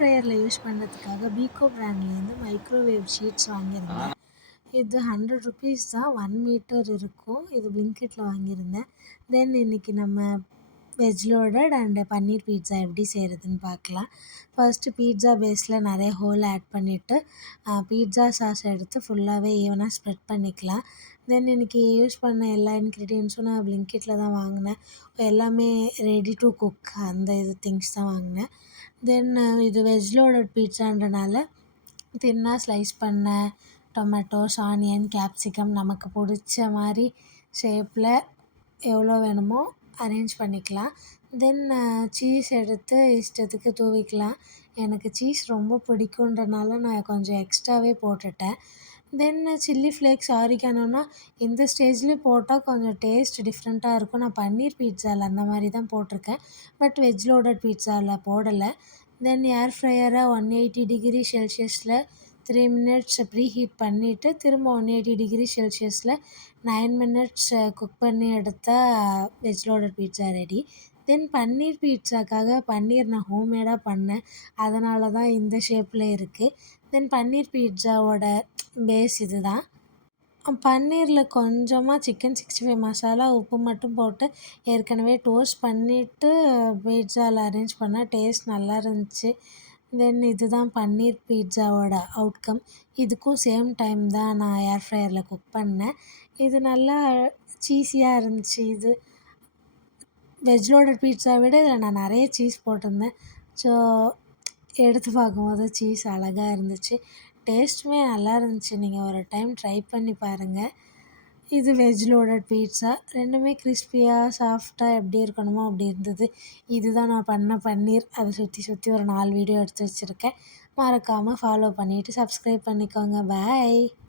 ஃப்ரையரில் use பண்ணுறதுக்காக பீகோ பிராண்ட்லேருந்து microwave sheets வாங்கியிருந்தேன். இது 100 ருபீஸ் தான். 1 மீட்டர் இருக்கும். இது பிளிங்கிட்டில் வாங்கியிருந்தேன். தென் இன்றைக்கி நம்ம veg loaded and paneer pizza எப்படி செய்கிறதுன்னு பார்க்கலாம். ஃபர்ஸ்ட்டு பீட்சா பேஸில் நிறைய ஹோல் ஆட் பண்ணிவிட்டு பீட்சா சாஸ் எடுத்து ஃபுல்லாகவே ஈவனாக ஸ்ப்ரெட் பண்ணிக்கலாம். தென் இன்றைக்கி யூஸ் பண்ண எல்லா இன்க்ரீடியன்ஸும் நான் பிளிங்கிட்டில் தான் வாங்கினேன். எல்லாமே ரெடி டு குக் அந்த திங்ஸ் தான் வாங்கினேன். தென் இது வெஜ் லோடட் பீட்சான்றனால தின்னாக ஸ்லைஸ் பண்ண டொமேட்டோஸ், ஆனியன், கேப்சிகம் நமக்கு பிடிச்ச மாதிரி ஷேப்பில் எவ்வளோ வேணுமோ அரேஞ்ச் பண்ணிக்கலாம். தென் சீஸ் எடுத்து இஷ்டத்துக்கு தூவிக்கலாம். எனக்கு சீஸ் ரொம்ப பிடிக்குன்றனால நான் கொஞ்சம் எக்ஸ்ட்ராவே போட்டுட்டேன். தென் சில்லி ஃப்ளேக்ஸ், ஆரிகானோனா இந்த ஸ்டேஜ்லேயும் போட்டால் கொஞ்சம் டேஸ்ட் டிஃப்ரெண்ட்டாக இருக்கும். நான் பன்னீர் பீட்சாவில் அந்த மாதிரி தான் போட்டிருக்கேன். பட் வெஜ் லோடட் பீட்சாவில் போடலை. தென் ஏர் ஃப்ரையரை 180 டிகிரி செல்சியஸில் 3 மினிட்ஸ் ப்ரீ ஹீட் பண்ணிவிட்டு திரும்ப 180 டிகிரி செல்சியஸில் 9 மினிட்ஸ் குக் பண்ணி எடுத்தால் வெஜ் லோடட் பீட்சா ரெடி. தென் பன்னீர் பீட்சாக்காக பன்னீர் நான் ஹோம்மேடாக பண்ணேன். அதனால தான் இந்த ஷேப்பில் இருக்குது. தென் பன்னீர் பீட்சாவோட பேஸ் இது தான். பன்னீரில் கொஞ்சமாக சிக்கன் 65 மசாலா, உப்பு மட்டும் போட்டு ஏற்கனவே டோஸ்ட் பண்ணிவிட்டு பீட்சாவில் அரேஞ்ச் பண்ணால் டேஸ்ட் நல்லா இருந்துச்சு. தென் இதுதான் பன்னீர் பீட்சாவோட அவுட்கம். இதுக்கும் சேம் டைம் தான் நான் ஏர் ஃப்ரையரில் குக் பண்ணேன். இது நல்லா சீஸியாக இருந்துச்சு. இது வெஜ் லோடட் பீட்சா விட இதில் நான் நிறைய சீஸ் போட்டிருந்தேன். ஸோ எடுத்து பார்க்கும்போது சீஸ் அழகாக இருந்துச்சு. டேஸ்ட்டுமே நல்லா இருந்துச்சு. நீங்கள் ஒரு டைம் ட்ரை பண்ணி பாருங்கள். இது வெஜ் லோடட் பீட்சா. ரெண்டுமே கிறிஸ்பியாக சாஃப்டாக எப்படி இருக்கணுமோ அப்படி இருந்தது. இதுதான் நான் பண்ண பன்னீர். அதை சுற்றி ஒரு 4 வீடியோ எடுத்து வச்சுருக்கேன். மறக்காமல் ஃபாலோ பண்ணிவிட்டு சப்ஸ்கிரைப் பண்ணிக்கோங்க. பாய்.